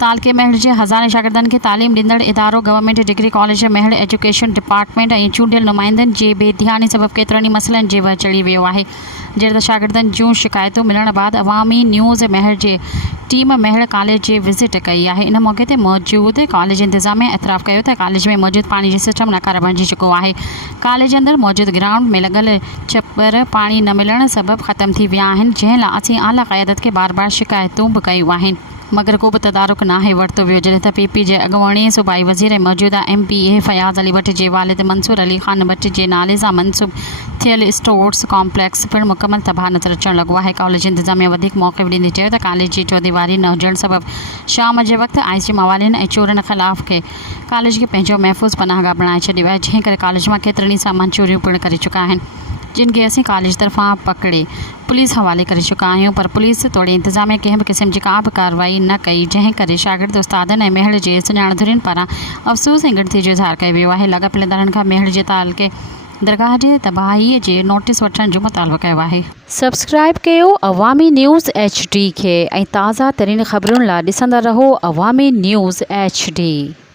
तालके महल जे हज़ारे शागिर्दनि खे तालीम ॾींदड़ इदारो गवर्नमेंट डिग्री कॉलेज महल एजुकेशन डिपार्टमेंट ऐं चूंडियल नुमाइंदनि जे बेध्यानी सबबि केतिरनि ई मसइलनि जे वे चढ़ी वियो आहे। जहिड़े त शागिर्दनि जूं शिकायतूं मिलण बाद अवामी न्यूज़ महल जे टीम महल कॉलेज जे विज़िट कई आहे। इन मौक़े ते मौजूद कॉलेज इंतज़ामिया एतराफ़ कयो त कॉलेज में मौजूद पाणी जो सिस्टम नाकारा बणिजी चुको आहे। कॉलेज अंदरि मौजूद ग्राउंड में लॻल छपर पाणी न मिलण सबबि ख़त्म थी विया आहिनि, जंहिं लाइ असीं आला क़यादत खे बार बार शिकायतूं बि कयूं आहिनि, मगर को भी तदारुक नाहे वरितो वियो। जॾहिं त पीपी जे अॻुवाणी सूबाई वज़ीर ऐं मौजूदा MPA फयाज़ अली भट्ट जे वालिद मंसूर अली ख़ान भट्ट जे नाले सां मनसूब थियल स्पोर्ट्स कॉम्प्लेक्स पिणु मुकमल तबाह नज़र अचणु लॻो आहे। कॉलेज इंतज़ामिया वधीक मौक़िफ़ ॾींदे चयो त कॉलेज जी चौदीवारी न हुजण सबबि शाम जे वक़्तु आईसी मवालिन ऐं चोरनि ख़िलाफ़ खे कॉलेज खे पंहिंजो महफ़ूज़ पनाहगाह बणाए छॾियो आहे, जंहिं करे कॉलेज मां केतिरनि ई सामान चोरियूं पिणु करे चुका आहिनि, जिन खे असीं कॉलेज तरफ़ां पकड़े पुलिस हवाले करे चुका आहियूं, पर पुलिस तोड़े इंतज़ामिया कंहिं बि क़िस्म जी का बि कार्रवाई न कई, जंहिं करे शागिर्द उस्तादनि ऐं महल जे सुञाणंदड़नि पारां अफ़सोस ऐं गिणती जो इज़हार कयो वियो आहे। लाॻापियल इदारनि खां महल जे तालके दरगाह जे तबाहीअ जे नोटिस वठण जो मुतालबो कयो आहे। सब्सक्राइब कयो अवामी न्यूज़ HD खे ऐं ताज़ा तरीन ख़बरुनि लाइ ॾिसंदा रहो अवामी न्यूज़ HD।